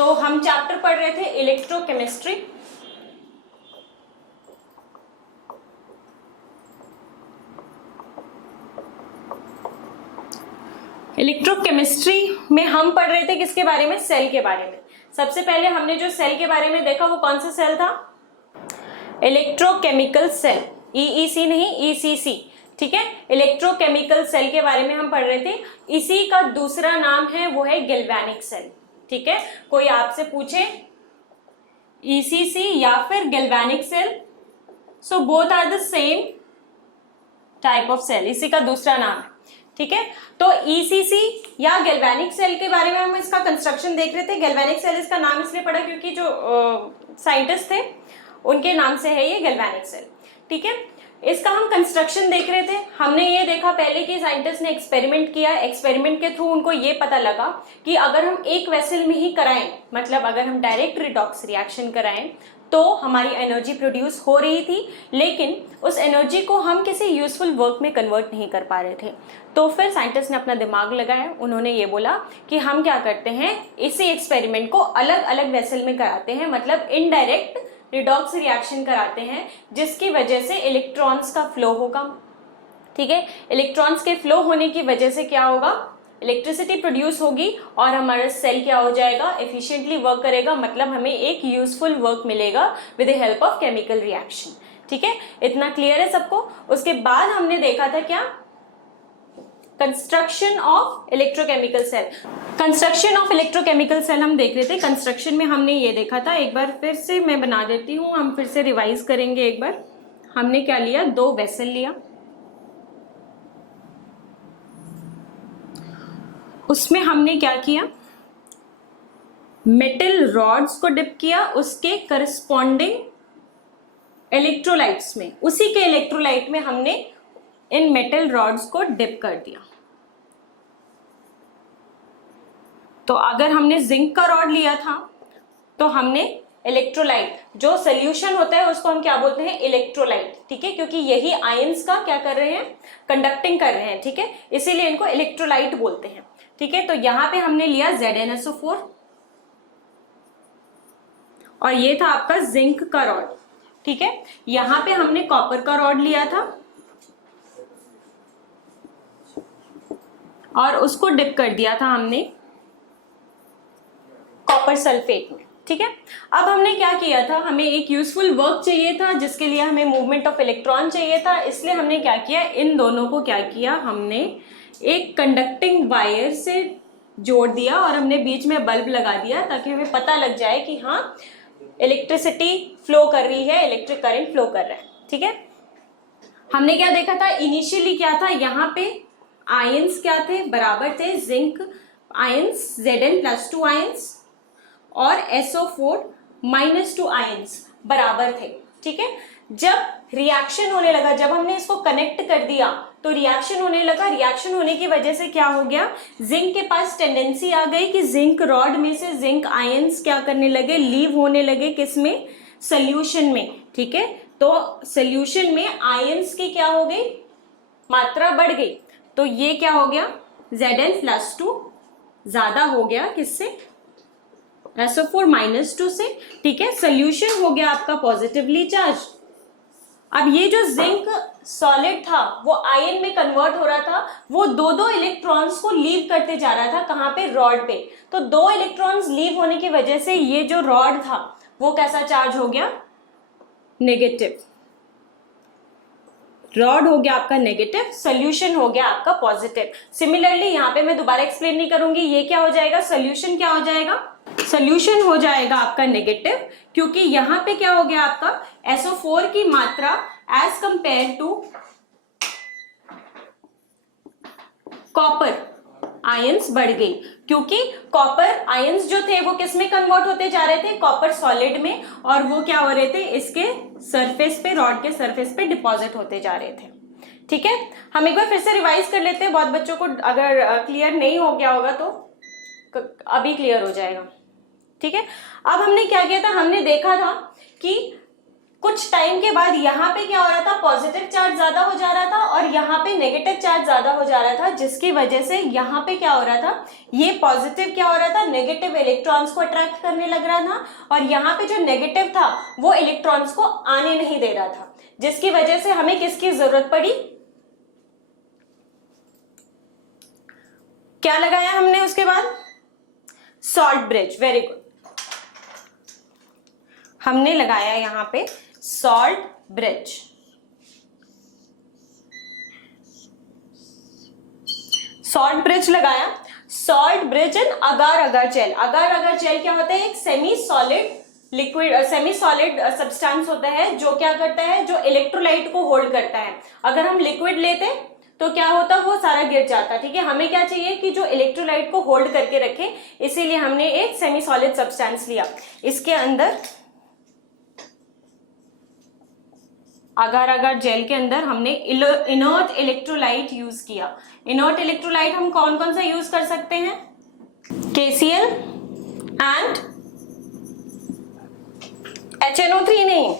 तो हम चैप्टर पढ़ रहे थे इलेक्ट्रोकेमिस्ट्री। इलेक्ट्रोकेमिस्ट्री में हम पढ़ रहे थे किसके बारे में? सेल के बारे में। सबसे पहले हमने जो सेल के बारे में देखा वो कौन सा सेल था? इलेक्ट्रोकेमिकल सेल, ईईसी नहीं, ईसीसी, ठीक है। इलेक्ट्रोकेमिकल सेल के बारे में हम पढ़ रहे थे। इसी का दूसरा नाम है वो है गैल्वेनिक सेल, ठीक है। कोई आपसे पूछे ईसीसी या फिर galvanic cell, so both are the same type of cell, इसी का दूसरा नाम है, ठीक है। तो ईसीसी या गैल्वेनिक सेल के बारे में हम इसका कंस्ट्रक्शन देख रहे थे। गैल्वेनिक सेल इसका नाम इसलिए पड़ा क्योंकि जो साइंटिस्ट थे उनके नाम से है ये गैल्वेनिक सेल, ठीक है। इसका हम कंस्ट्रक्शन देख रहे थे। हमने ये देखा पहले कि साइंटिस्ट ने एक्सपेरिमेंट किया, एक्सपेरिमेंट के थ्रू उनको ये पता लगा कि अगर हम एक वेसल में ही कराएं, मतलब अगर हम डायरेक्ट रिडॉक्स रिएक्शन कराएं तो हमारी एनर्जी प्रोड्यूस हो रही थी, लेकिन उस एनर्जी को हम किसी यूजफुल वर्क में कन्वर्ट नहीं कर पा रहे थे। तो फिर साइंटिस्ट ने अपना दिमाग लगाया, उन्होंने ये बोला कि हम क्या करते हैं, इसी एक्सपेरिमेंट को अलग अलग वेसल में कराते हैं, मतलब इनडायरेक्ट रिडॉक्स रिएक्शन कराते हैं, जिसकी वजह से इलेक्ट्रॉन्स का फ्लो होगा, ठीक है। इलेक्ट्रॉन्स के फ्लो होने की वजह से क्या होगा, इलेक्ट्रिसिटी प्रोड्यूस होगी और हमारा सेल क्या हो जाएगा, एफिशिएंटली वर्क करेगा, मतलब हमें एक यूजफुल वर्क मिलेगा with the help of chemical reaction, ठीक है। इतना क्लियर है सबको? उसके बाद हमने देखा था क्या, construction of electrochemical cell. Construction of electrochemical cell हम देख रहे थे। कंस्ट्रक्शन में हमने ये देखा था, एक बार फिर से मैं बना देती हूँ, हम फिर से रिवाइज करेंगे एक बार। हमने क्या लिया, दो वेसल लिया, उसमें हमने क्या किया, मेटल रॉड्स को डिप किया उसके करस्पॉन्डिंग इलेक्ट्रोलाइट्स में, उसी के इलेक्ट्रोलाइट में हमने इन मेटल रॉड्स को डिप कर दिया। तो अगर हमने जिंक का रॉड लिया था तो हमने इलेक्ट्रोलाइट, जो सोल्यूशन होता है उसको हम क्या बोलते हैं, इलेक्ट्रोलाइट, ठीक है, क्योंकि यही आयंस का क्या कर रहे हैं, कंडक्टिंग कर रहे हैं, ठीक है, इसीलिए इनको इलेक्ट्रोलाइट बोलते हैं, ठीक है। तो यहां पे हमने लिया ZnSO4 और ये था आपका जिंक का रॉड, ठीक है। यहां पे हमने कॉपर का रॉड लिया था और उसको डिप कर दिया था हमने कॉपर सल्फेट में, ठीक है। अब हमने क्या किया था, हमें एक यूजफुल वर्क चाहिए था जिसके लिए हमें मूवमेंट ऑफ इलेक्ट्रॉन चाहिए था, इसलिए हमने क्या किया, इन दोनों को क्या किया, हमने एक कंडक्टिंग वायर से जोड़ दिया और हमने बीच में बल्ब लगा दिया ताकि हमें पता लग जाए कि हाँ इलेक्ट्रिसिटी फ्लो कर रही है, इलेक्ट्रिक करंट फ्लो कर रहा है, ठीक है। हमने क्या देखा था, इनिशियली क्या था, यहाँ पे आयंस क्या थे, बराबर थे, जिंक आयंस Zn+2 आयंस और SO4 -2 आयंस बराबर थे, ठीक है। जब रिएक्शन होने लगा, जब हमने इसको कनेक्ट कर दिया तो रिएक्शन होने लगा, रिएक्शन होने की वजह से क्या हो गया, जिंक के पास टेंडेंसी आ गई कि जिंक रॉड में से जिंक आयंस क्या करने लगे, लीव होने लगे, किसमें, सोल्यूशन में, ठीक है। तो सोल्यूशन में आयंस की क्या हो गई, मात्रा बढ़ गई, तो ये क्या हो गया, Zn+2 ज्यादा हो गया किससे, SO4 -2 से, ठीक है। सोल्यूशन हो गया आपका पॉजिटिवली चार्ज। अब ये जो जिंक सॉलिड था वो आयन में कन्वर्ट हो रहा था, वो दो दो इलेक्ट्रॉन्स को लीव करते जा रहा था, कहां पे, रॉड पे। तो दो इलेक्ट्रॉन्स लीव होने की वजह से ये जो रॉड था वो कैसा चार्ज हो गया, नेगेटिव, रॉड हो गया आपका नेगेटिव, सोल्यूशन हो गया आपका पॉजिटिव। सिमिलरली यहाँ पे मैं दोबारा एक्सप्लेन नहीं करूंगी, ये क्या हो जाएगा, सोल्यूशन क्या हो जाएगा, सोल्यूशन हो जाएगा आपका नेगेटिव, क्योंकि यहां पे क्या हो गया आपका, SO4 की मात्रा as compare to copper ions बढ़ गई, क्योंकि कॉपर आयंस जो थे वो किस में कन्वर्ट होते जा रहे थे, कॉपर सॉलिड में, और वो क्या हो रहे थे, इसके सरफेस पे, रॉड के सरफेस पे डिपॉजिट होते जा रहे थे, ठीक है। हम एक बार फिर से रिवाइज कर लेते हैं, बहुत बच्चों को अगर क्लियर नहीं हो गया होगा तो अभी क्लियर हो जाएगा, ठीक है। अब हमने क्या किया था, हमने देखा था कि कुछ टाइम के बाद यहाँ पे क्या हो रहा था, पॉजिटिव चार्ज ज्यादा हो जा रहा था और यहाँ पे नेगेटिव चार्ज ज्यादा हो जा रहा था, जिसकी वजह से यहाँ पे क्या हो रहा था, ये पॉजिटिव क्या हो रहा था, नेगेटिव इलेक्ट्रॉन्स को अट्रैक्ट करने लग रहा था और यहाँ पे जो नेगेटिव था वो इलेक्ट्रॉन्स को आने नहीं दे रहा था, जिसकी वजह से हमें किसकी जरूरत पड़ी, क्या लगाया हमने उसके बाद, सॉल्ट ब्रिज। वेरी गुड, हमने लगाया यहां पे सॉल्ट ब्रिज। सॉल्ट ब्रिज लगाया, salt bridge in agar agar gel. Agar agar gel क्या होता है, एक semi solid liquid, semi solid substance होता है जो क्या करता है, जो इलेक्ट्रोलाइट को होल्ड करता है। अगर हम लिक्विड लेते तो क्या होता, वो सारा गिर जाता। ठीक है, हमें क्या चाहिए कि जो इलेक्ट्रोलाइट को होल्ड करके रखे, इसीलिए हमने एक सेमी सॉलिड सब्सटेंस लिया। इसके अंदर अगार अगार जेल के अंदर हमने इनर्ट इलेक्ट्रोलाइट यूज किया। इनर्ट इलेक्ट्रोलाइट हम कौन कौन सा यूज कर सकते हैं, KCl एंड HNO3 नहीं,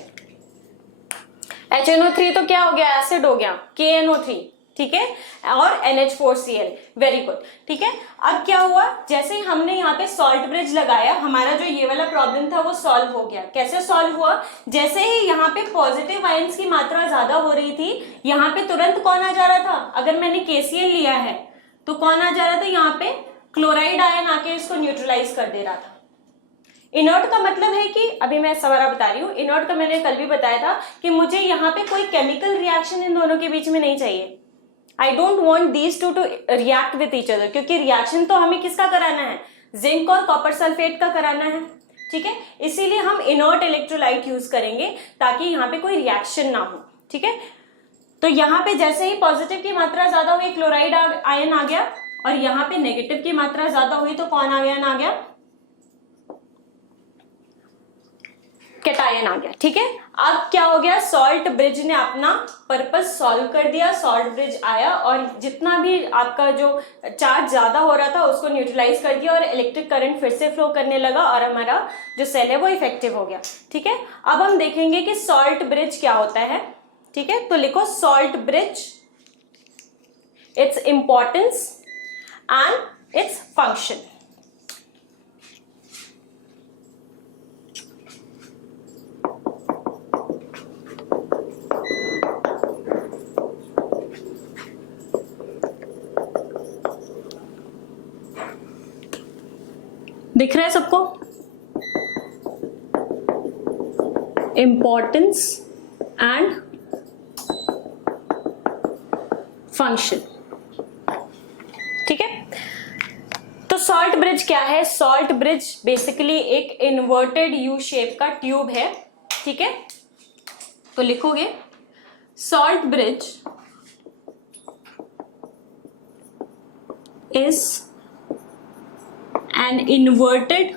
HNO3 तो क्या हो गया, एसिड हो गया, KNO3, ठीक है, और NH4Cl। वेरी गुड, ठीक है। अब क्या हुआ, जैसे ही हमने यहाँ पे सॉल्ट ब्रिज लगाया, हमारा जो ये वाला प्रॉब्लम था वो सॉल्व हो गया। कैसे सॉल्व हुआ, जैसे ही यहाँ पे पॉजिटिव आयंस की मात्रा ज्यादा हो रही थी, यहाँ पे तुरंत कौन आ जा रहा था, अगर मैंने KCl लिया है तो कौन आ जा रहा था, यहाँ पे क्लोराइड आयन आके इसको न्यूट्रलाइज कर दे रहा था। इनर्ट का मतलब है कि, अभी मैं सवारा बता रही हूँ, इनर्ट का मैंने कल भी बताया था कि मुझे यहाँ पे कोई केमिकल रिएक्शन इन दोनों के बीच में नहीं चाहिए। I don't want these two react with each other, क्योंकि रिएक्शन तो हमें किसका कराना है, जिंक और कॉपर सल्फेट का कराना है। ठीक है, इसीलिए हम इनर्ट इलेक्ट्रोलाइट यूज करेंगे ताकि यहाँ पे कोई रिएक्शन ना हो। ठीक है, तो यहाँ पे जैसे ही पॉजिटिव की मात्रा ज्यादा हुई, क्लोराइड आयन आ गया, और यहाँ पे नेगेटिव की मात्रा ज्यादा हुई तो कौन आयन आ गया, कैटायन आ गया। ठीक है, अब क्या हो गया, सॉल्ट ब्रिज ने अपना पर्पस सॉल्व कर दिया। सॉल्ट ब्रिज आया और जितना भी आपका जो चार्ज ज्यादा हो रहा था उसको न्यूट्रलाइज कर दिया और इलेक्ट्रिक करंट फिर से फ्लो करने लगा और हमारा जो सेल है वो इफेक्टिव हो गया। ठीक है, अब हम देखेंगे कि सॉल्ट ब्रिज क्या होता है। ठीक है, तो लिखो salt bridge, its importance and its function. दिख रहा है सबको, इंपॉर्टेंस एंड फंक्शन। ठीक है, तो सॉल्ट ब्रिज क्या है, सॉल्ट ब्रिज बेसिकली एक इन्वर्टेड यू शेप का ट्यूब है। ठीक है, तो लिखोगे salt bridge is an inverted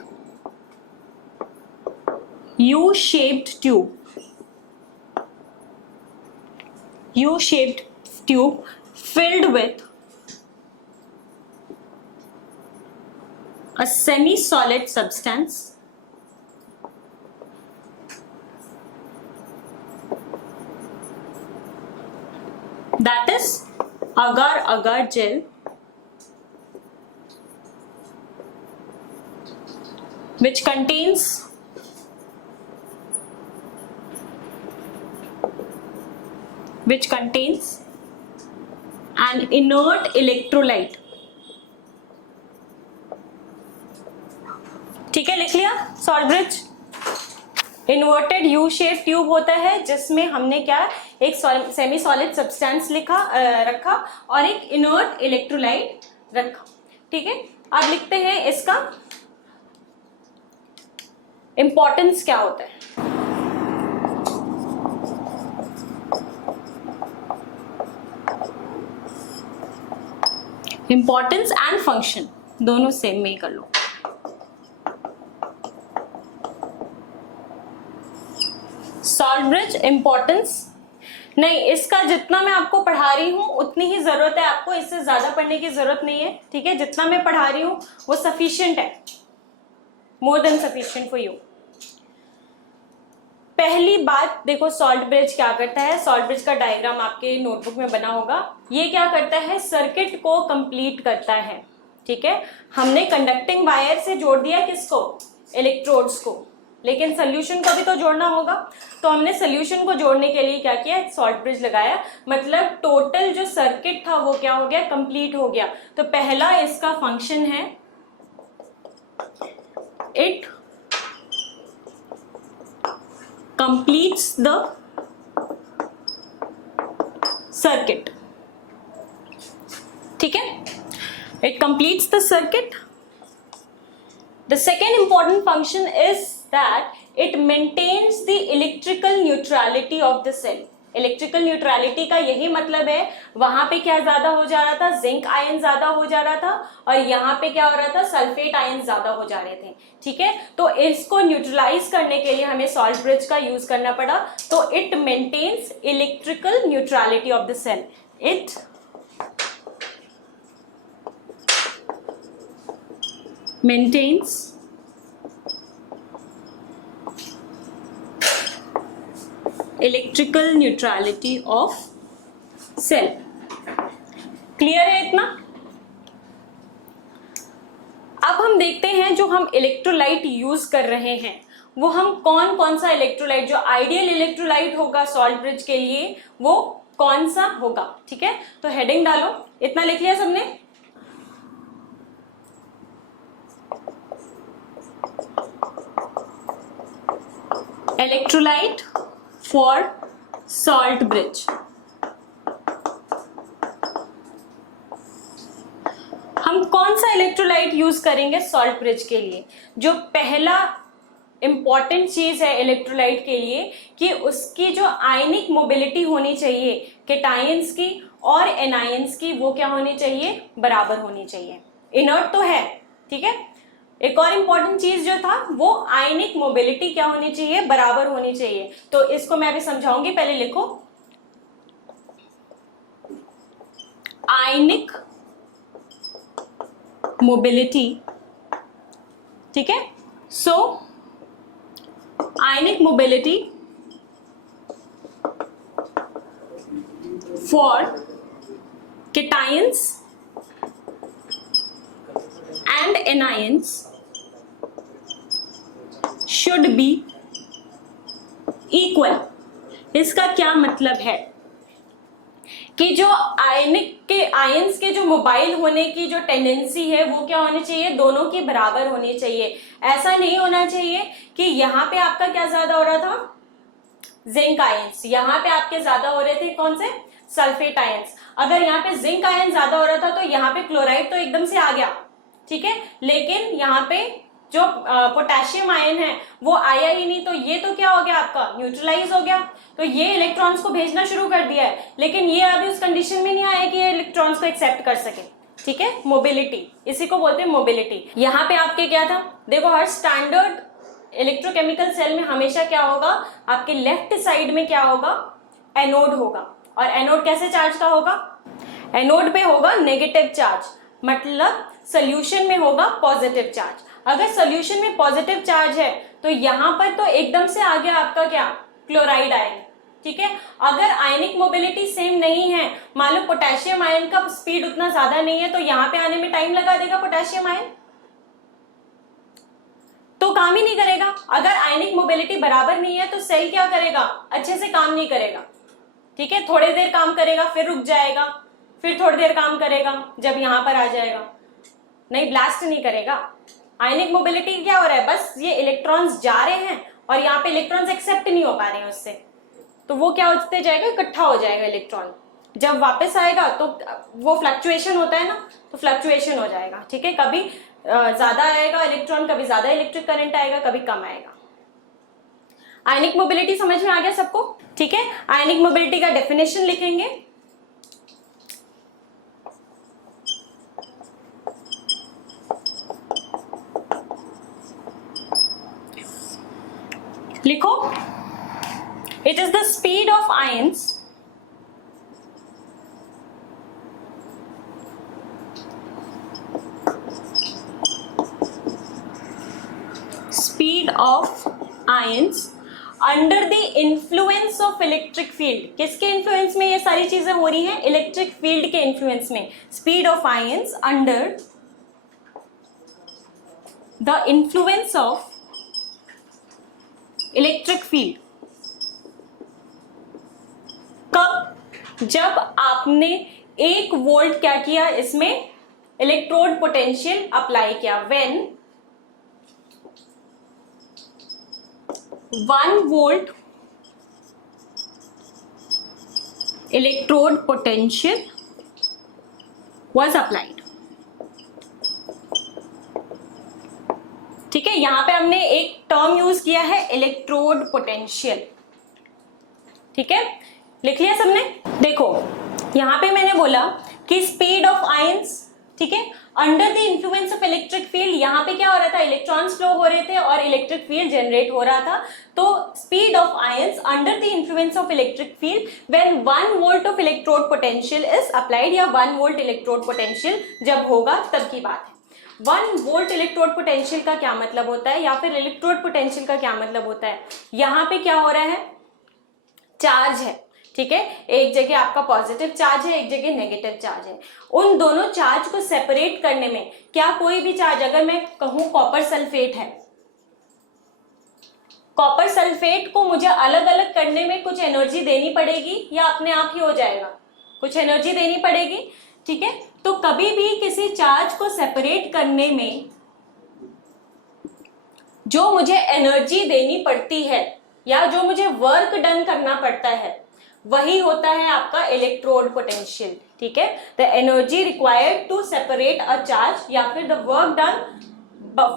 U-shaped tube filled with a semi-solid substance that is agar-agar gel which contains an inert electrolyte। ठीक है, लिख लिया। Salt bridge inverted U shape tube होता है जिसमें हमने क्या, एक सेमी सॉलिड सब्सटेंस रखा और एक इनर्ट इलेक्ट्रोलाइट रखा। ठीक है, अब लिखते हैं इसका इंपॉर्टेंस क्या होता है। इंपॉर्टेंस एंड फंक्शन दोनों सेम में ही कर लो। सॉल्ट ब्रिज इंपॉर्टेंस नहीं, इसका जितना मैं आपको पढ़ा रही हूं उतनी ही जरूरत है आपको, इससे ज्यादा पढ़ने की जरूरत नहीं है। ठीक है, जितना मैं पढ़ा रही हूं वो सफिशिएंट है, more than sufficient for you। पहली बात देखो, सॉल्ट ब्रिज क्या करता है, सॉल्ट ब्रिज का डायग्राम आपके नोटबुक में बना होगा। ये क्या करता है, सर्किट को कंप्लीट करता है। ठीक है, हमने कंडक्टिंग वायर से जोड़ दिया किसको, इलेक्ट्रोड्स को, लेकिन सोल्यूशन को भी तो जोड़ना होगा। तो हमने सोल्यूशन को जोड़ने के लिए क्या किया, सॉल्ट ब्रिज लगाया, मतलब टोटल जो सर्किट था वो क्या हो गया, कंप्लीट हो गया। तो पहला इसका फंक्शन है, इट completes the circuit. ठीक है, it completes the circuit. The second important function is that it maintains the electrical neutrality of the cell. Electrical neutrality का यही मतलब है, वहां पे क्या ज्यादा हो जा रहा था, जिंक आयन ज्यादा हो जा रहा था, और यहाँ पे क्या हो रहा था, सल्फेट आयन ज्यादा हो जा रहे थे। ठीक है, तो इसको न्यूट्रलाइज करने के लिए हमें सॉल्ट ब्रिज का यूज करना पड़ा। तो it maintains electrical neutrality of the cell, it maintains electrical neutrality of cell. Clear है इतना? अब हम देखते हैं जो हम इलेक्ट्रोलाइट यूज कर रहे हैं वो हम कौन कौन सा इलेक्ट्रोलाइट, जो आइडियल इलेक्ट्रोलाइट होगा सॉल्ट ब्रिज के लिए वो कौन सा होगा। ठीक है, तो हेडिंग डालो, इतना लिख लिया सबने? Electrolyte for salt bridge. हम कौन सा इलेक्ट्रोलाइट यूज करेंगे सॉल्ट ब्रिज के लिए? जो पहला इंपॉर्टेंट चीज है इलेक्ट्रोलाइट के लिए कि उसकी जो आयनिक मोबिलिटी होनी चाहिए केटायंस की और एनायंस की, वो क्या होनी चाहिए, बराबर होनी चाहिए। इनर्ट तो है, ठीक है। एक और इंपॉर्टेंट चीज जो था वो आयनिक मोबिलिटी क्या होनी चाहिए, बराबर होनी चाहिए। तो इसको मैं अभी समझाऊंगी, पहले लिखो आयनिक मोबिलिटी। ठीक है, सो ionic mobility for cations and anions should be equal। इसका क्या मतलब है कि जो आयंस के जो मोबाइल होने की जो टेंडेंसी है वो क्या होनी चाहिए, दोनों की बराबर होनी चाहिए। ऐसा नहीं होना चाहिए कि यहाँ पे आपका क्या ज्यादा हो रहा था, जिंक आयंस, यहाँ पे आपके ज्यादा हो रहे थे कौन से, सल्फेट आयंस। अगर यहाँ पे जिंक आयन ज्यादा हो रहा था तो यहाँ पे क्लोराइड तो एकदम से आ गया, ठीक है, लेकिन यहाँ पे जो पोटेशियम आयन है वो आया ही नहीं। तो ये तो क्या हो गया, आपका न्यूट्रलाइज हो गया। तो ये इलेक्ट्रॉन्स को भेजना शुरू कर दिया है, लेकिन ये अभी उस कंडीशन में नहीं आया कि ये इलेक्ट्रॉन्स को एक्सेप्ट कर सके। ठीक है, मोबिलिटी, इसी को बोलते हैं मोबिलिटी। यहाँ पे आपके क्या था, देखो हर स्टैंडर्ड इलेक्ट्रोकेमिकल सेल में हमेशा क्या होगा, आपके लेफ्ट साइड में क्या होगा, एनोड होगा। और एनोड कैसे चार्ज का होगा, एनोड पे होगा नेगेटिव चार्ज, मतलब सोल्यूशन में होगा पॉजिटिव चार्ज। अगर सोल्यूशन में पॉजिटिव चार्ज है तो यहाँ पर तो एकदम से आ गया आपका क्या, क्लोराइड आयन। ठीक है, अगर आयनिक मोबिलिटी सेम नहीं है, मान लो पोटेशियम आयन का स्पीड उतना ज्यादा नहीं है, तो यहाँ पे आने में टाइम लगा देगा पोटेशियम आयन, तो काम ही नहीं करेगा। अगर आयनिक मोबिलिटी बराबर नहीं है तो सेल क्या करेगा, अच्छे से काम नहीं करेगा। ठीक है, थोड़ी देर काम करेगा फिर रुक जाएगा, फिर थोड़ी देर काम करेगा, जब यहाँ पर आ जाएगा नहीं, ब्लास्ट नहीं करेगा। आयनिक मोबिलिटी क्या हो रहा है, बस ये इलेक्ट्रॉन्स जा रहे हैं और यहाँ पे इलेक्ट्रॉन्स एक्सेप्ट नहीं हो पा रहे हैं उससे, तो वो क्या होते जाएगा, इकट्ठा हो जाएगा इलेक्ट्रॉन। जब वापस आएगा तो वो फ्लक्चुएशन होता है ना, तो फ्लक्चुएशन हो जाएगा। ठीक है, कभी ज्यादा आएगा इलेक्ट्रॉन, कभी ज्यादा इलेक्ट्रिक करंट आएगा, कभी कम आएगा। आयनिक मोबिलिटी समझ में आ गया सबको? ठीक है, आयनिक मोबिलिटी का डेफिनेशन लिखेंगे। लिखो, it is the speed of ions under the influence of electric field, किसके इन्फ्लुएंस में ये सारी चीजें हो रही हैं? इलेक्ट्रिक फील्ड के इन्फ्लुएंस में। Speed of ions under the influence of electric field. कब? जब आपने 1 वोल्ट क्या किया, इसमें इलेक्ट्रोड पोटेंशियल अप्लाई किया। When 1 volt electrode potential was applied। ठीक है, यहां पे हमने एक टर्म यूज किया है इलेक्ट्रोड पोटेंशियल। ठीक है, लिख लिया सबने? देखो यहां पे मैंने बोला कि स्पीड ऑफ आयंस, ठीक है, under the influence of electric field. यहाँ पे क्या हो रहा था? इलेक्ट्रॉन्स फ्लो हो रहे थे और इलेक्ट्रिक फील्ड जनरेट हो रहा था। तो speed of ions under the influence of electric field when 1 volt of electrode potential is applied, या 1 वोल्ट इलेक्ट्रोड पोटेंशियल जब होगा तब की बात है। 1 वोल्ट इलेक्ट्रोड पोटेंशियल का क्या मतलब होता है, या फिर इलेक्ट्रोड पोटेंशियल का क्या मतलब होता है? यहाँ पे क्या हो रहा है? चार्ज है, ठीक है, एक जगह आपका पॉजिटिव चार्ज है, एक जगह नेगेटिव चार्ज है। उन दोनों चार्ज को सेपरेट करने में क्या कोई भी चार्ज, अगर मैं कहूं कॉपर सल्फेट है, कॉपर सल्फेट को मुझे अलग अलग करने में कुछ एनर्जी देनी पड़ेगी या अपने आप ही हो जाएगा? कुछ एनर्जी देनी पड़ेगी, ठीक है। तो कभी भी किसी चार्ज को सेपरेट करने में जो मुझे एनर्जी देनी पड़ती है या जो मुझे वर्क डन करना पड़ता है वही होता है आपका इलेक्ट्रोड पोटेंशियल, ठीक है। The energy required to separate a charge या फिर the work done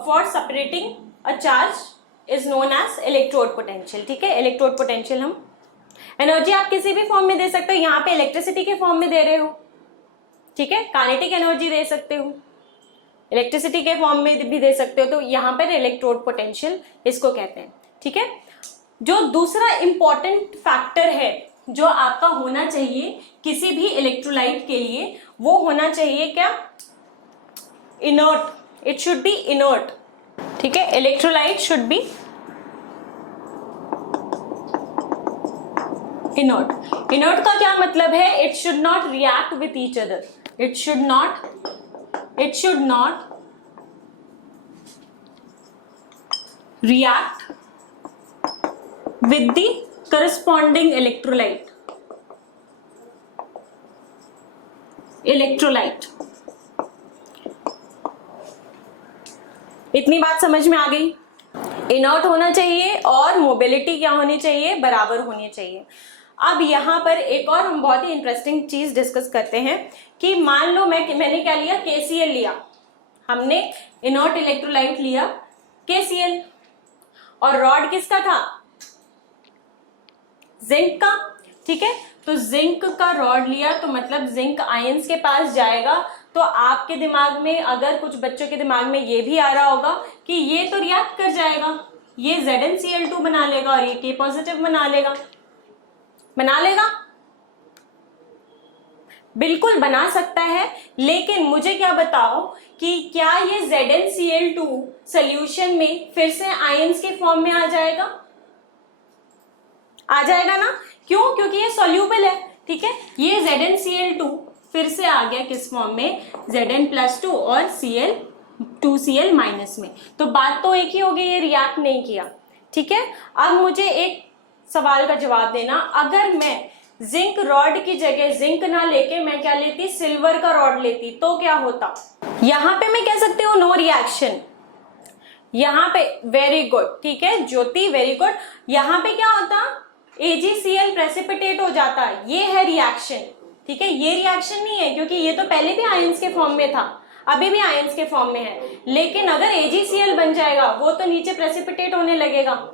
for separating a charge is known as electrode potential, ठीक है। इलेक्ट्रोड पोटेंशियल हम एनर्जी आप किसी भी फॉर्म में दे सकते हो, यहाँ पे इलेक्ट्रिसिटी के फॉर्म में दे रहे हो, ठीक है, काइनेटिक एनर्जी दे सकते हो, इलेक्ट्रिसिटी के फॉर्म में भी दे सकते हो, तो यहाँ पर इलेक्ट्रोड पोटेंशियल इसको कहते हैं, ठीक है। जो दूसरा इंपॉर्टेंट फैक्टर है जो आपका होना चाहिए किसी भी इलेक्ट्रोलाइट के लिए, वो होना चाहिए क्या? Inert, it should be inert, ठीक है। Electrolyte should be inert. Inert का क्या मतलब है? It should not react with each other, it should not react with the corresponding electrolyte। इतनी बात समझ में आ गई? इनर्ट होना चाहिए और मोबिलिटी क्या होनी चाहिए? बराबर होनी चाहिए। अब यहाँ पर एक और हम बहुत ही इंटरेस्टिंग चीज डिस्कस करते हैं कि मान लो मैंने क्या लिया? KCl लिया, हमने इनर्ट इलेक्ट्रोलाइट लिया KCl, और रॉड किसका था? जिंक का, ठीक है। तो जिंक का रॉड लिया तो मतलब जिंक आयंस के पास जाएगा। तो आपके दिमाग में, अगर कुछ बच्चों के दिमाग में ये भी आ रहा होगा कि ये तो रिएक्ट कर जाएगा, ये ZnCl2 बना लेगा और ये K पॉजिटिव बना लेगा बिल्कुल बना सकता है, लेकिन मुझे क्या बताओ कि क्या ये ZnCl2 सॉल्यूशन में फिर से आयंस के फॉर्म में आ जाएगा? आ जाएगा ना? क्यों? क्योंकि ये सॉल्यूबल है, ठीक है। ये ZnCl2 फिर से आ गया किस फॉर्म में? Zn+2 और Cl2Cl- में। तो बात तो एक ही हो गई, ये रिएक्ट नहीं किया, ठीक है। अब मुझे एक सवाल का जवाब देना, अगर मैं जिंक रॉड की जगह जिंक ना लेके मैं क्या लेती? सिल्वर का रॉड लेती, तो क्या होता? यहां पे मैं कह सकती हूँ नो रिएक्शन, यहाँ पे वेरी गुड, ठीक है ज्योति, वेरी गुड। यहाँ पे क्या होता? AgCl प्रेसिपिटेट हो जाता, ये है रिएक्शन, ठीक है। ये रिएक्शन नहीं है क्योंकि ये तो पहले भी आयंस के फॉर्म में था, अभी भी आयंस के फॉर्म में है, लेकिन अगर AgCl बन जाएगा वो तो नीचे प्रेसिपिटेट होने लगेगा,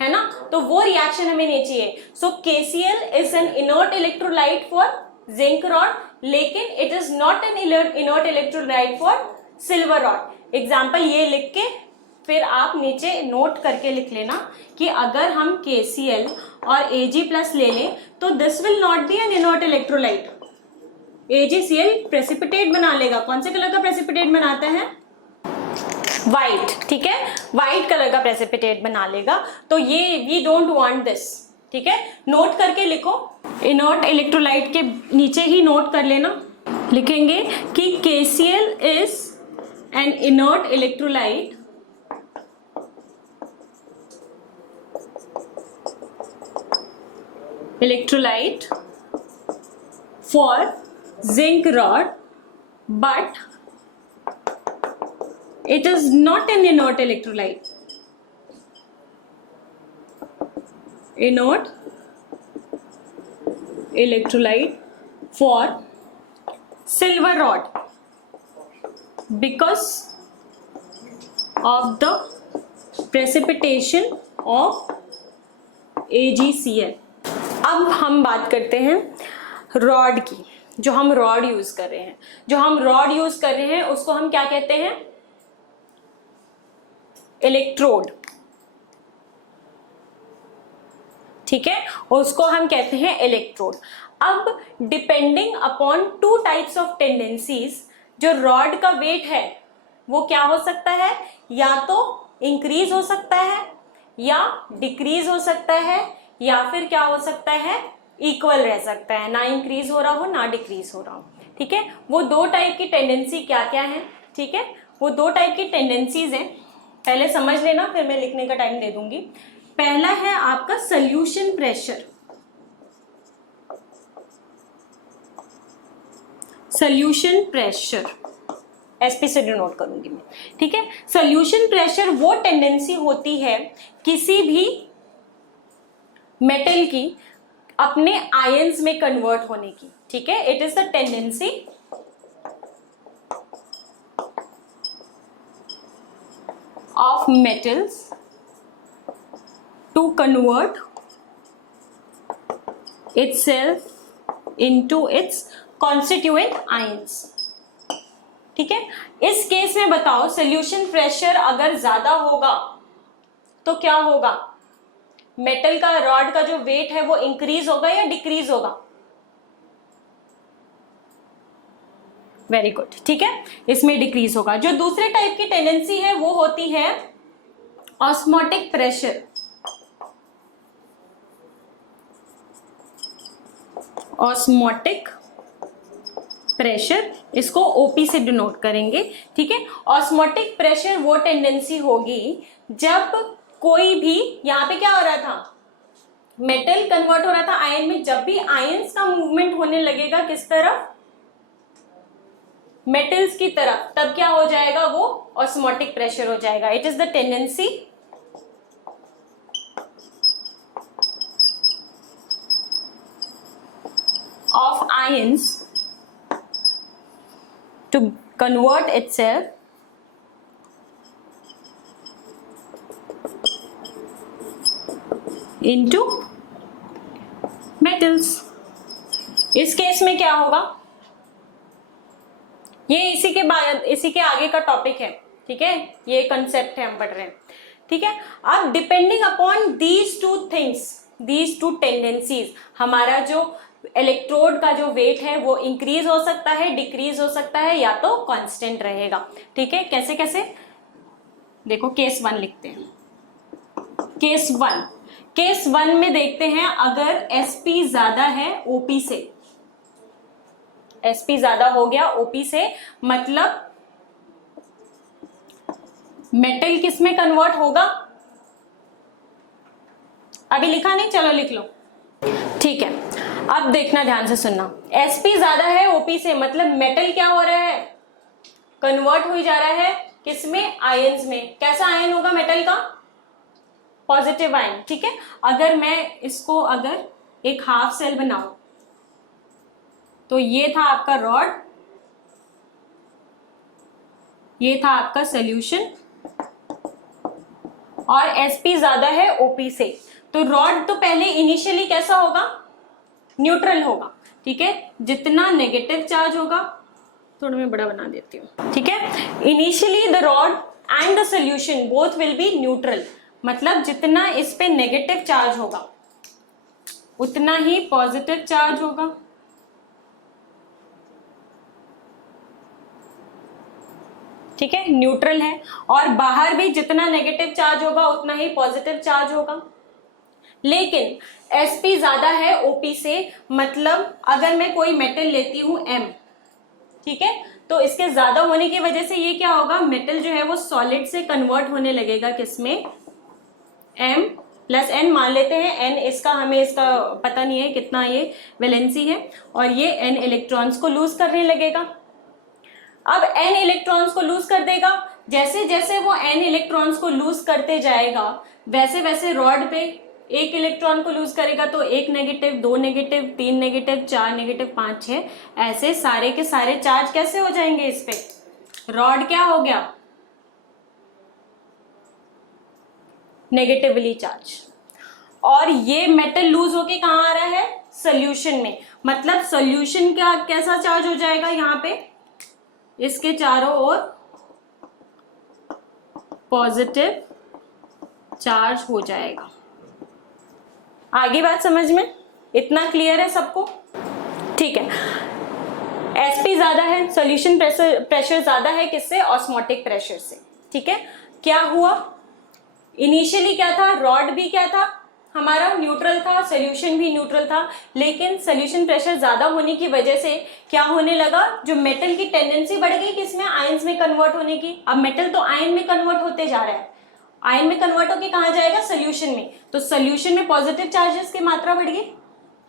है ना, तो वो रिएक्शन हमें नहीं चाहिए। So KCl is an inert electrolyte for zinc rod, लेकिन it is not an inert electrolyte for silver rod. Example ये लिख के फिर आप नीचे नोट करके लिख लेना कि अगर हम KCl और Ag+ ले लें तो this will not be N inert electrolyte. AgCl precipitate बना लेगा। कौन से कलर का प्रेसिपिटेट बनाता है? वाइट, ठीक है, वाइट कलर का प्रेसिपिटेट बना लेगा। तो ये वी डोंट वांट दिस, ठीक है, नोट करके लिखो। इनर्ट इलेक्ट्रोलाइट के नीचे ही नोट कर लेना, लिखेंगे कि KCl is an inert electrolyte for zinc rod, but it is not an inert electrolyte. Inert electrolyte for silver rod because of the precipitation of AgCl. अब हम बात करते हैं रॉड की। जो हम रॉड यूज कर रहे हैं, उसको हम क्या कहते हैं? इलेक्ट्रोड, ठीक है, उसको हम कहते हैं इलेक्ट्रोड। अब depending upon two types of tendencies, जो रॉड का वेट है वो क्या हो सकता है? या तो इंक्रीज हो सकता है, या डिक्रीज हो सकता है, या फिर क्या हो सकता है? इक्वल रह सकता है, ना इंक्रीज हो रहा हो ना डिक्रीज हो रहा हो, ठीक है। वो दो टाइप की टेंडेंसी क्या क्या है, ठीक है, वो दो टाइप की टेंडेंसीज हैं, पहले समझ लेना, फिर मैं लिखने का टाइम दे दूंगी। पहला है आपका solution pressure. Solution pressure SP से डिनोट करूंगी मैं, ठीक है। सोल्यूशन प्रेशर वो टेंडेंसी होती है किसी भी मेटल की अपने आयंस में कन्वर्ट होने की, ठीक है। It is the tendency of metals to convert itself into its constituent ions, ठीक है। इस केस में बताओ, सोल्यूशन प्रेशर अगर ज्यादा होगा तो क्या होगा? मेटल का, रॉड का जो वेट है वो इंक्रीज होगा या डिक्रीज होगा? वेरी गुड, ठीक है, इसमें डिक्रीज होगा। जो दूसरे टाइप की टेंडेंसी है वो होती है ऑस्मोटिक प्रेशर। ऑस्मोटिक प्रेशर, इसको ओपी से डिनोट करेंगे, ठीक है। ऑस्मोटिक प्रेशर वो टेंडेंसी होगी जब कोई भी, यहां पे क्या हो रहा था? मेटल कन्वर्ट हो रहा था आयन में। जब भी आयंस का मूवमेंट होने लगेगा किस तरफ? मेटल्स की तरफ, तब क्या हो जाएगा? वो ऑस्मोटिक प्रेशर हो जाएगा। It is the tendency of ions to convert itself into metals। इस केस में क्या होगा? ये इसी के आगे का टॉपिक है, ठीक है, ये कंसेप्ट है हम पढ़ रहे हैं, ठीक है। अब depending upon these two things, these two tendencies, हमारा जो इलेक्ट्रोड का जो वेट है वो इंक्रीज हो सकता है, डिक्रीज हो सकता है, या तो कांस्टेंट रहेगा, ठीक है। कैसे कैसे? देखो, केस 1 लिखते हैं। केस वन में देखते हैं, अगर Sp ज्यादा है OP से, Sp ज्यादा हो गया OP से, मतलब मेटल किस में कन्वर्ट होगा? अभी लिखा नहीं, चलो लिख लो, ठीक है। अब देखना, ध्यान से सुनना। Sp ज्यादा है OP से, मतलब मेटल क्या हो रहा है? कन्वर्ट हो जा रहा है किसमें? आयंस में। कैसा आयन होगा मेटल का? पॉजिटिव आयन, ठीक है। अगर मैं इसको अगर एक हाफ सेल बनाऊं, तो ये था आपका रॉड, ये था आपका सॉल्यूशन, और Sp ज्यादा है OP से, तो रॉड तो पहले इनिशियली कैसा होगा? न्यूट्रल होगा, ठीक है। जितना नेगेटिव चार्ज होगा, थोड़ा मैं बड़ा बना देती हूँ, ठीक है। Initially the rod and the solution both will be neutral, मतलब जितना इस पे नेगेटिव चार्ज होगा उतना ही पॉजिटिव चार्ज होगा, ठीक है, न्यूट्रल है। और बाहर भी जितना नेगेटिव चार्ज होगा उतना ही पॉजिटिव चार्ज होगा। लेकिन sp ज्यादा है op से, मतलब अगर मैं कोई मेटल लेती हूं m, ठीक है, तो इसके ज्यादा होने की वजह से ये क्या होगा, मेटल जो है वो सॉलिड से कन्वर्ट होने लगेगा किसमें, m प्लस n मान लेते हैं। n इसका हमें इसका पता नहीं है कितना ये वैलेंसी है, और ये n इलेक्ट्रॉन्स को लूज करने लगेगा। अब n इलेक्ट्रॉन्स को लूज कर देगा, जैसे जैसे वो n इलेक्ट्रॉन्स को लूज करते जाएगा वैसे वैसे रॉड पे एक इलेक्ट्रॉन को लूज करेगा तो एक नेगेटिव, दो नेगेटिव, तीन नेगेटिव, चार नेगेटिव, पांच, छह, ऐसे सारे के सारे चार्ज कैसे हो जाएंगे इस पे, रॉड क्या हो गया, नेगेटिवली चार्ज। और ये मेटल लूज होके कहाँ आ रहा है, सोल्यूशन में, मतलब सोल्यूशन का कैसा चार्ज हो जाएगा, यहाँ पे इसके चारों ओर पॉजिटिव चार्ज हो जाएगा। आगे बात समझ में, इतना क्लियर है सबको, ठीक है। sp ज्यादा है, सॉल्यूशन प्रेशर ज्यादा है किससे, ऑस्मोटिक प्रेशर से, ठीक है। क्या हुआ, इनिशियली क्या था, रॉड भी क्या था हमारा, न्यूट्रल था, सॉल्यूशन भी न्यूट्रल था, लेकिन सॉल्यूशन प्रेशर ज्यादा होने की वजह से क्या होने लगा, जो मेटल की टेंडेंसी बढ़ गई किसमें, आयंस में कन्वर्ट होने की। अब मेटल तो आयन में कन्वर्ट होते जा रहा है, आयन में कन्वर्ट होके कहाँ जाएगा, सोल्यूशन में, तो सोल्यूशन में पॉजिटिव चार्जेस की मात्रा बढ़ गई,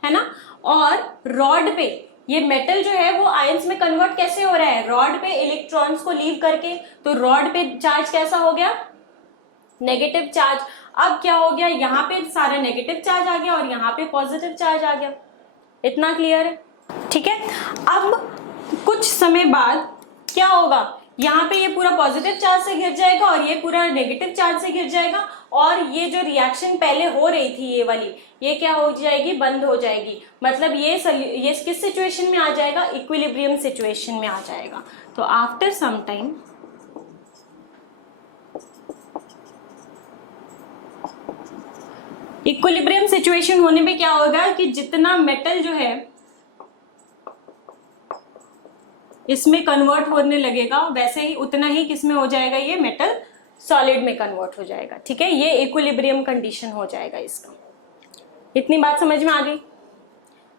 है ना। और रॉड पे ये मेटल जो है वो आयंस में कन्वर्ट कैसे हो रहा है, रॉड पे इलेक्ट्रॉन्स को लीव करके, तो रॉड पे चार्ज कैसा हो गया, नेगेटिव चार्ज। अब क्या हो गया, यहाँ पे सारा नेगेटिव चार्ज आ गया और यहाँ पे पॉजिटिव चार्ज आ गया। इतना क्लियर है, ठीक है। अब कुछ समय बाद क्या होगा, यहाँ पे ये पूरा पॉजिटिव चार्ज से घिर जाएगा और ये पूरा नेगेटिव चार्ज से घिर जाएगा, और ये जो रिएक्शन पहले हो रही थी ये वाली, ये क्या हो जाएगी, बंद हो जाएगी। मतलब ये किस सिचुएशन में आ जाएगा, इक्विलिब्रियम सिचुएशन में आ जाएगा। तो after some time equilibrium situation होने में क्या होगा कि जितना मेटल जो है इसमें कन्वर्ट होने लगेगा, वैसे ही उतना ही किसमें हो जाएगा, ये मेटल सॉलिड में कन्वर्ट हो जाएगा, ठीक है। ये इक्विलिब्रियम कंडीशन हो जाएगा इसका। इतनी बात समझ में आ गई।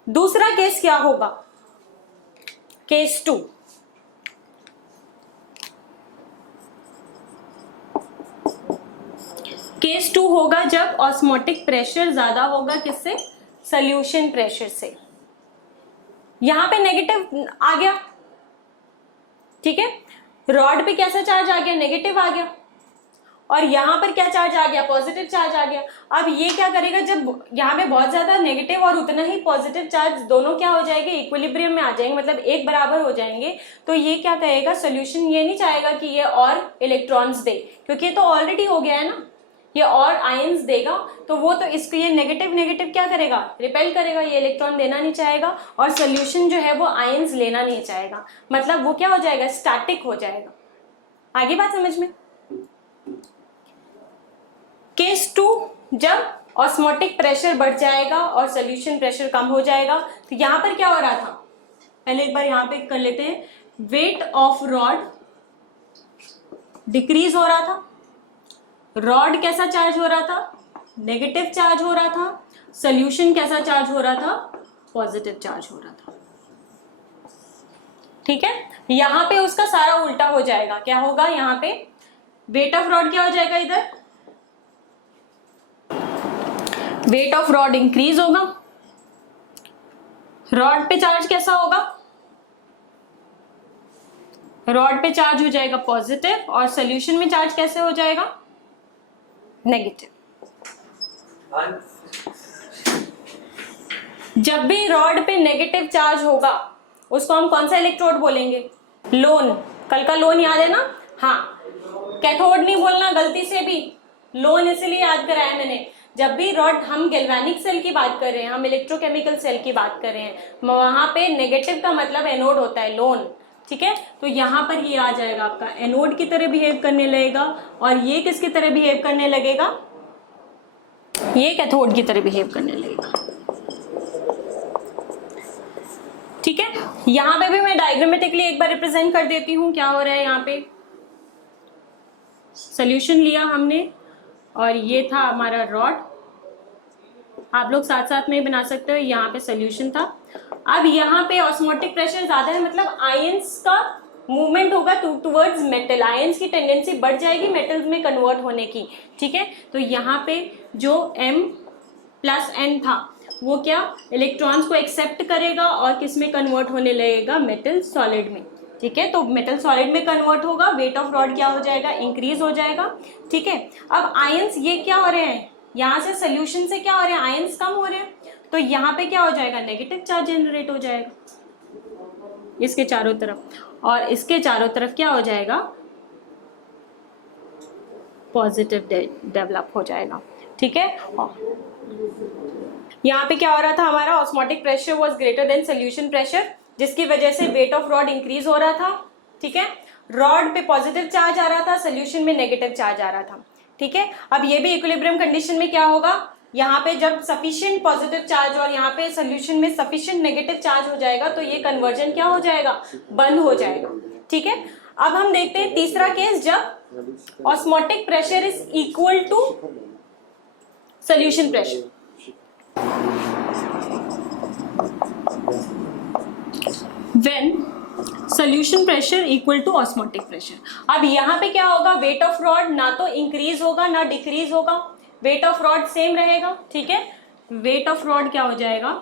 दूसरा केस क्या होगा, केस 2। केस 2 होगा जब ऑस्मोटिक प्रेशर ज्यादा होगा किससे, सोल्यूशन प्रेशर से। यहां पे नेगेटिव आ गया, ठीक है, रॉड पे कैसा चार्ज आ गया, नेगेटिव आ गया, और यहां पर क्या चार्ज आ गया, पॉजिटिव चार्ज आ गया। अब ये क्या करेगा, जब यहाँ पे बहुत ज्यादा नेगेटिव और उतना ही पॉजिटिव चार्ज दोनों क्या हो जाएंगे, इक्विलिब्रियम में आ जाएंगे, मतलब एक बराबर हो जाएंगे। तो ये क्या कहेगा, सोल्यूशन ये नहीं चाहेगा कि ये और इलेक्ट्रॉन्स दे, क्योंकि ये तो ऑलरेडी हो गया है ना, ये और आयंस देगा, तो वो तो इसको ये नेगेटिव नेगेटिव क्या करेगा, रिपेल करेगा, ये इलेक्ट्रॉन देना नहीं चाहेगा, और सोल्यूशन जो है वो आयंस लेना नहीं चाहेगा, मतलब वो क्या हो जाएगा, स्टैटिक हो जाएगा। आगे बात समझ में। केस 2 जब ऑस्मोटिक प्रेशर बढ़ जाएगा और सोल्यूशन प्रेशर कम हो जाएगा, तो यहां पर क्या हो रहा था, पहले एक बार यहां पे कर लेते हैं। वेट ऑफ रॉड डिक्रीज हो रहा था, रॉड कैसा चार्ज हो रहा था, नेगेटिव चार्ज हो रहा था, सोल्यूशन कैसा चार्ज हो रहा था, पॉजिटिव चार्ज हो रहा था, ठीक है। यहां पे उसका सारा उल्टा हो जाएगा, क्या होगा, यहां पे वेट ऑफ रॉड क्या हो जाएगा, इधर वेट ऑफ रॉड इंक्रीज होगा, रॉड पे चार्ज कैसा होगा, रॉड पे चार्ज हो जाएगा पॉजिटिव, और सोल्यूशन में चार्ज कैसे हो जाएगा, नेगेटिव। जब भी रॉड पे नेगेटिव चार्ज होगा उसको हम कौन सा इलेक्ट्रोड बोलेंगे, लोन। कल का लोन याद है ना, हाँ, कैथोड नहीं बोलना गलती से भी, लोन इसलिए याद कराया मैंने। जब भी रॉड, हम गैल्वेनिक सेल की बात कर रहे हैं, हम इलेक्ट्रोकेमिकल सेल की बात कर रहे हैं, वहां पे नेगेटिव का मतलब एनोड होता है, लोन, ठीक है। तो यहाँ पर ये आ जाएगा आपका एनोड की तरह बिहेव करने लगेगा, और ये किसकी तरह बिहेव करने लगेगा, ये कैथोड की तरह बिहेव करने लगेगा, ठीक है। यहाँ पे भी मैं डायग्रामेटिकली एक बार रिप्रेजेंट कर देती हूँ क्या हो रहा है यहाँ पे। सोल्यूशन लिया हमने और ये था हमारा रॉड, आप लोग साथ साथ में बना सकते हो, यहाँ पे सोल्यूशन था। अब यहाँ पे ऑस्मोटिक प्रेशर ज्यादा है, मतलब आयंस का मूवमेंट होगा टूवर्ड्स मेटल, आयंस की टेंडेंसी बढ़ जाएगी मेटल्स में कन्वर्ट होने की, ठीक है। तो यहाँ पे जो M+N था वो क्या इलेक्ट्रॉन्स को एक्सेप्ट करेगा और किस में कन्वर्ट होने लगेगा, मेटल सॉलिड में, ठीक है। तो मेटल सॉलिड में कन्वर्ट होगा, वेट ऑफ रॉड क्या हो जाएगा, इंक्रीज हो जाएगा, ठीक है। अब आयंस ये क्या हो रहे हैं, यहाँ से सोल्यूशन से क्या हो रहे हैं, आयंस कम हो रहे हैं, तो यहाँ पे क्या हो जाएगा, नेगेटिव चार्ज जनरेट हो जाएगा इसके चारों तरफ, और इसके चारों तरफ क्या हो जाएगा, पॉजिटिव डेवलप हो जाएगा, ठीक है। यहाँ पे क्या हो रहा था, हमारा osmotic pressure was greater than solution pressure, जिसकी वजह से वेट ऑफ रॉड इंक्रीज हो रहा था, ठीक है। रॉड पे पॉजिटिव चार्ज आ रहा था, सोल्यूशन में नेगेटिव चार्ज आ रहा था, ठीक है। अब ये भी इक्विलिब्रियम कंडीशन में क्या होगा, यहाँ पे जब सफिशिएंट पॉजिटिव चार्ज और यहाँ पे सोल्यूशन में सफिशिएंट नेगेटिव चार्ज हो जाएगा तो ये कन्वर्जन क्या हो जाएगा, बंद हो जाएगा, ठीक है। अब हम देखते हैं तीसरा केस, जब osmotic pressure is equal to solution pressure. When solution pressure equal to osmotic pressure, अब यहाँ पे क्या होगा, वेट ऑफ रॉड ना तो इंक्रीज होगा ना डिक्रीज होगा, वेट ऑफ रॉड सेम रहेगा, ठीक है। वेट ऑफ रॉड क्या हो जाएगा,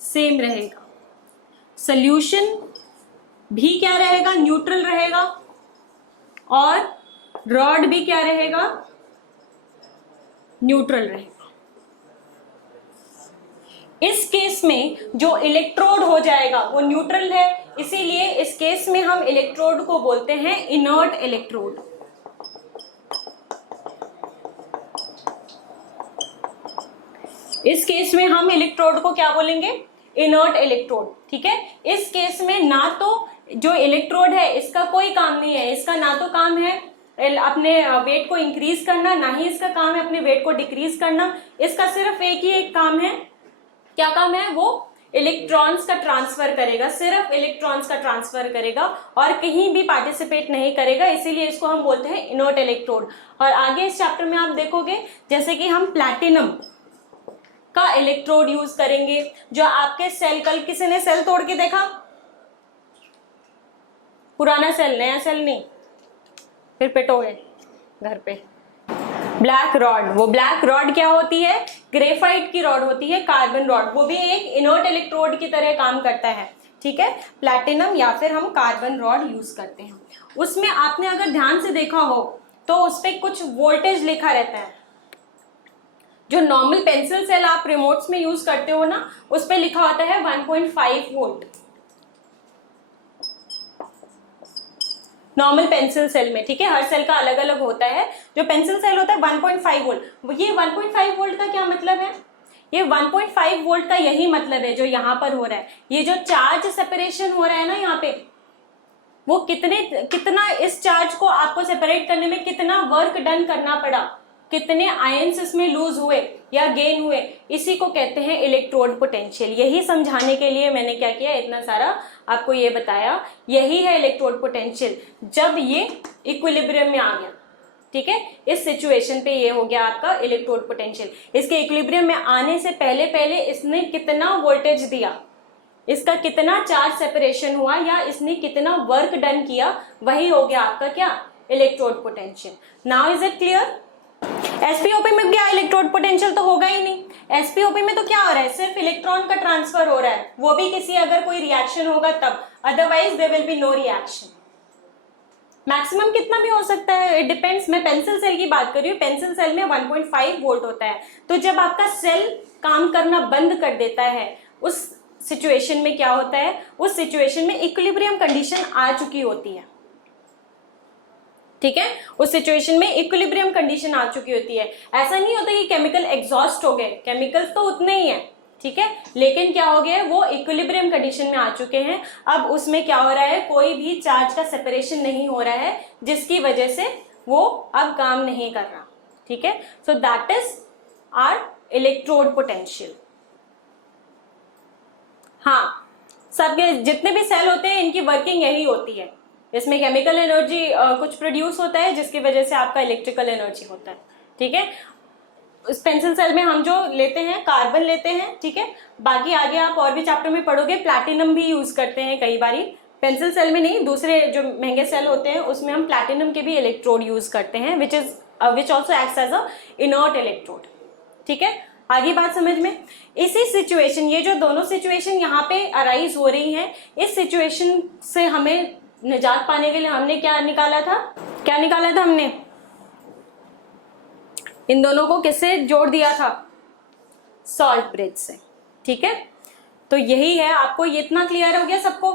सेम रहेगा, सोल्यूशन भी क्या रहेगा, न्यूट्रल रहेगा, और रॉड भी क्या रहेगा, न्यूट्रल रहेगा। इस केस में जो इलेक्ट्रोड हो जाएगा वो न्यूट्रल है, इसीलिए इस केस में हम इलेक्ट्रोड को बोलते हैं इनर्ट इलेक्ट्रोड। इस केस में हम इलेक्ट्रोड को क्या बोलेंगे, इनर्ट इलेक्ट्रोड, ठीक है। इस केस में ना तो जो इलेक्ट्रोड है इसका कोई काम नहीं है, इसका ना तो काम है अपने वेट को इंक्रीज करना, ना ही इसका काम है अपने वेट को डिक्रीज करना, इसका सिर्फ एक काम है, क्या काम है, वो इलेक्ट्रॉन्स का ट्रांसफर करेगा, सिर्फ इलेक्ट्रॉन्स का ट्रांसफर करेगा और कहीं भी पार्टिसिपेट नहीं करेगा, इसीलिए इसको हम बोलते हैं इनर्ट इलेक्ट्रोड। और आगे इस चैप्टर में आप देखोगे जैसे कि हम प्लैटिनम का इलेक्ट्रोड यूज करेंगे, जो आपके सेल, कल किसी ने सेल तोड़ के देखा, पुराना सेल, नया सेल नहीं, फिर पिटोगे घर पे। ब्लैक रॉड, वो ब्लैक रॉड क्या होती है, ग्रेफाइट की रॉड होती है, कार्बन रॉड, वो भी एक इनर्ट इलेक्ट्रोड की तरह काम करता है, ठीक है। प्लैटिनम या फिर हम कार्बन रॉड यूज करते हैं, उसमें आपने अगर ध्यान से देखा हो तो उस पर कुछ वोल्टेज लिखा रहता है, जो नॉर्मल पेंसिल सेल आप रिमोट्स में यूज करते हो ना, उस पर लिखा होता है 1.5 वोल्ट, नॉर्मल पेंसिल सेल में, ठीक है। हर सेल का अलग अलग होता है, जो पेंसिल सेल होता है 1.5 वोल्ट। ये 1.5 वोल्ट का क्या मतलब है, ये 1.5 वोल्ट का यही मतलब है जो यहाँ पर हो रहा है, ये जो चार्ज सेपरेशन हो रहा है ना यहाँ पे, वो कितना इस चार्ज को आपको सेपरेट करने में कितना वर्क डन करना पड़ा, कितने आयंस इसमें लूज हुए या गेन हुए, इसी को कहते हैं इलेक्ट्रोड पोटेंशियल। यही समझाने के लिए मैंने क्या किया, इतना सारा आपको ये बताया, यही है इलेक्ट्रोड पोटेंशियल, जब ये इक्विलिब्रियम में आ गया, ठीक है। इस सिचुएशन पे ये हो गया आपका इलेक्ट्रोड पोटेंशियल। इसके इक्विलिब्रियम में आने से पहले पहले इसने कितना वोल्टेज दिया, इसका कितना चार्ज सेपरेशन हुआ, या इसने कितना वर्क डन किया, वही हो गया आपका क्या, electrode potential. Now is it clear. SPOP में क्या इलेक्ट्रोड पोटेंशियल तो होगा ही नहीं, एसपीओपी में तो क्या हो रहा है, सिर्फ इलेक्ट्रॉन का ट्रांसफर हो रहा है, वो भी किसी अगर कोई रिएक्शन होगा तब, otherwise there will be no reaction. Maximum कितना भी हो सकता है, इट डिपेंड्स। मैं पेंसिल सेल की बात कर रही हूँ, पेंसिल सेल में 1.5 वोल्ट होता है, तो जब आपका सेल काम करना बंद कर देता है उस सिचुएशन में क्या होता है, उस सिचुएशन में इक्विलिब्रियम कंडीशन आ चुकी होती है, ठीक है। उस सिचुएशन में इक्विलिब्रियम कंडीशन आ चुकी होती है। ऐसा नहीं होता कि केमिकल एग्जॉस्ट हो गए, केमिकल्स तो उतने ही हैं, ठीक है, लेकिन क्या हो गया, वो इक्विलिब्रियम कंडीशन में आ चुके हैं। अब उसमें क्या हो रहा है, कोई भी चार्ज का सेपरेशन नहीं हो रहा है, जिसकी वजह से वो अब काम नहीं कर रहा, ठीक है। So that is our electrode potential. हाँ, सब जितने भी सेल होते हैं इनकी वर्किंग यही होती है, इसमें केमिकल एनर्जी कुछ प्रोड्यूस होता है जिसकी वजह से आपका इलेक्ट्रिकल एनर्जी होता है, ठीक है। इस पेंसिल सेल में हम जो लेते हैं कार्बन लेते हैं, ठीक है। बाकी आगे आप और भी चैप्टर में पढ़ोगे, प्लैटिनम भी यूज करते हैं कई बारी, पेंसिल सेल में नहीं, दूसरे जो महंगे सेल होते हैं उसमें हम प्लैटिनम के भी इलेक्ट्रोड यूज करते हैं, which also acts as a inert electrode, ठीक है। आगे बात समझ में। इसी सिचुएशन, ये जो दोनों सिचुएशन यहाँ पे अराइज हो रही हैं, इस सिचुएशन से हमें निजात पाने के लिए हमने क्या निकाला था हमने इन दोनों को किससे जोड़ दिया था, सॉल्ट ब्रिज से, ठीक है। तो यही है, आपको ये इतना क्लियर हो गया सबको,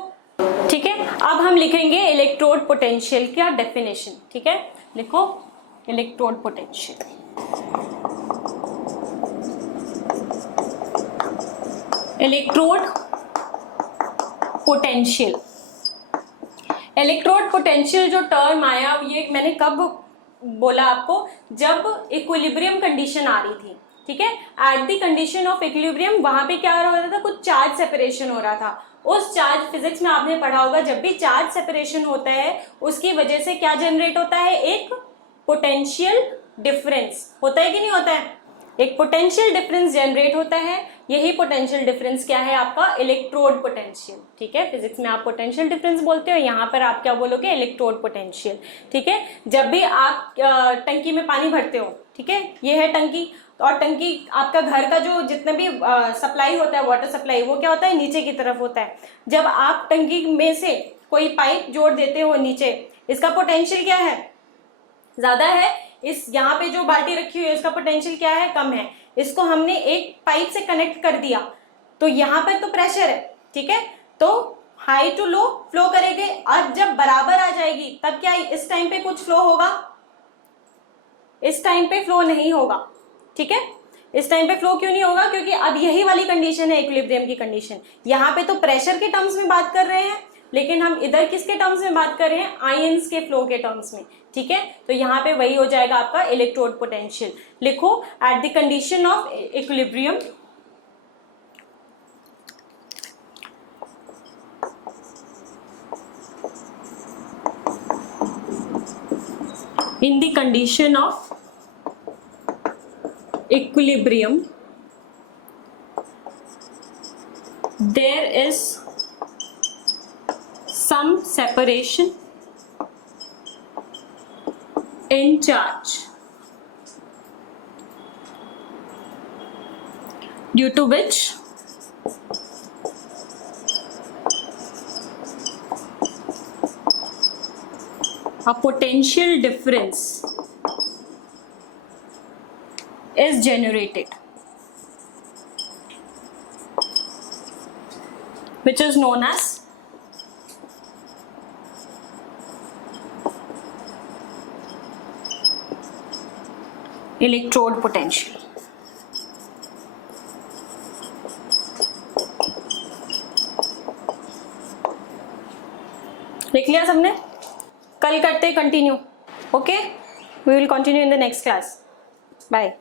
ठीक है। अब हम लिखेंगे इलेक्ट्रोड पोटेंशियल का डेफिनेशन, ठीक है। लिखो electrode potential. Electrode potential, electrode potential जो टर्म आया ये मैंने कब बोला आपको, जब इक्विलिब्रियम कंडीशन आ रही थी, ठीक है। At the condition of equilibrium वहां पे क्या हो रहा था, कुछ चार्ज सेपरेशन हो रहा था। उस चार्ज, फिजिक्स में आपने पढ़ा होगा, जब भी चार्ज सेपरेशन होता है उसकी वजह से क्या जनरेट होता है, एक पोटेंशियल डिफरेंस होता है कि नहीं होता है, एक पोटेंशियल डिफरेंस जनरेट होता है। यही पोटेंशियल डिफरेंस क्या है, आपका इलेक्ट्रोड पोटेंशियल, ठीक है। फिजिक्स में आप पोटेंशियल डिफरेंस बोलते हो, यहाँ पर आप क्या बोलोगे, इलेक्ट्रोड पोटेंशियल, ठीक है। जब भी आप टंकी में पानी भरते हो, ठीक है, ये है टंकी, और टंकी आपका घर का जो जितना भी सप्लाई होता है, वाटर सप्लाई, वो क्या होता है, नीचे की तरफ होता है। जब आप टंकी में से कोई पाइप जोड़ देते हो नीचे, इसका पोटेंशियल क्या है, ज्यादा है। इस यहाँ पे जो बाल्टी रखी हुई है इसका पोटेंशियल क्या है, कम है। इसको हमने एक पाइप से कनेक्ट कर दिया, तो यहाँ पर तो प्रेशर है, ठीक है, तो हाई टू लो फ्लो करेंगे। और जब बराबर आ जाएगी तब क्या इस टाइम पे कुछ फ्लो होगा, इस टाइम पे फ्लो नहीं होगा, ठीक है। इस टाइम पे फ्लो क्यों नहीं होगा, क्योंकि अब यही वाली कंडीशन है इक्विलिब्रियम की कंडीशन। यहाँ पे तो प्रेशर के टर्म्स में बात कर रहे हैं, लेकिन हम इधर किसके टर्म्स में बात कर रहे हैं, आयंस के फ्लो के टर्म्स में, ठीक है। तो यहाँ पे वही हो जाएगा आपका इलेक्ट्रोड पोटेंशियल। लिखो at the condition of equilibrium, in the condition of equilibrium there is some separation in charge, due to which a potential difference is generated, which is known as electrode potential. लिख लिया सबने? कल करते continue, okay, we will continue in the next class. Bye.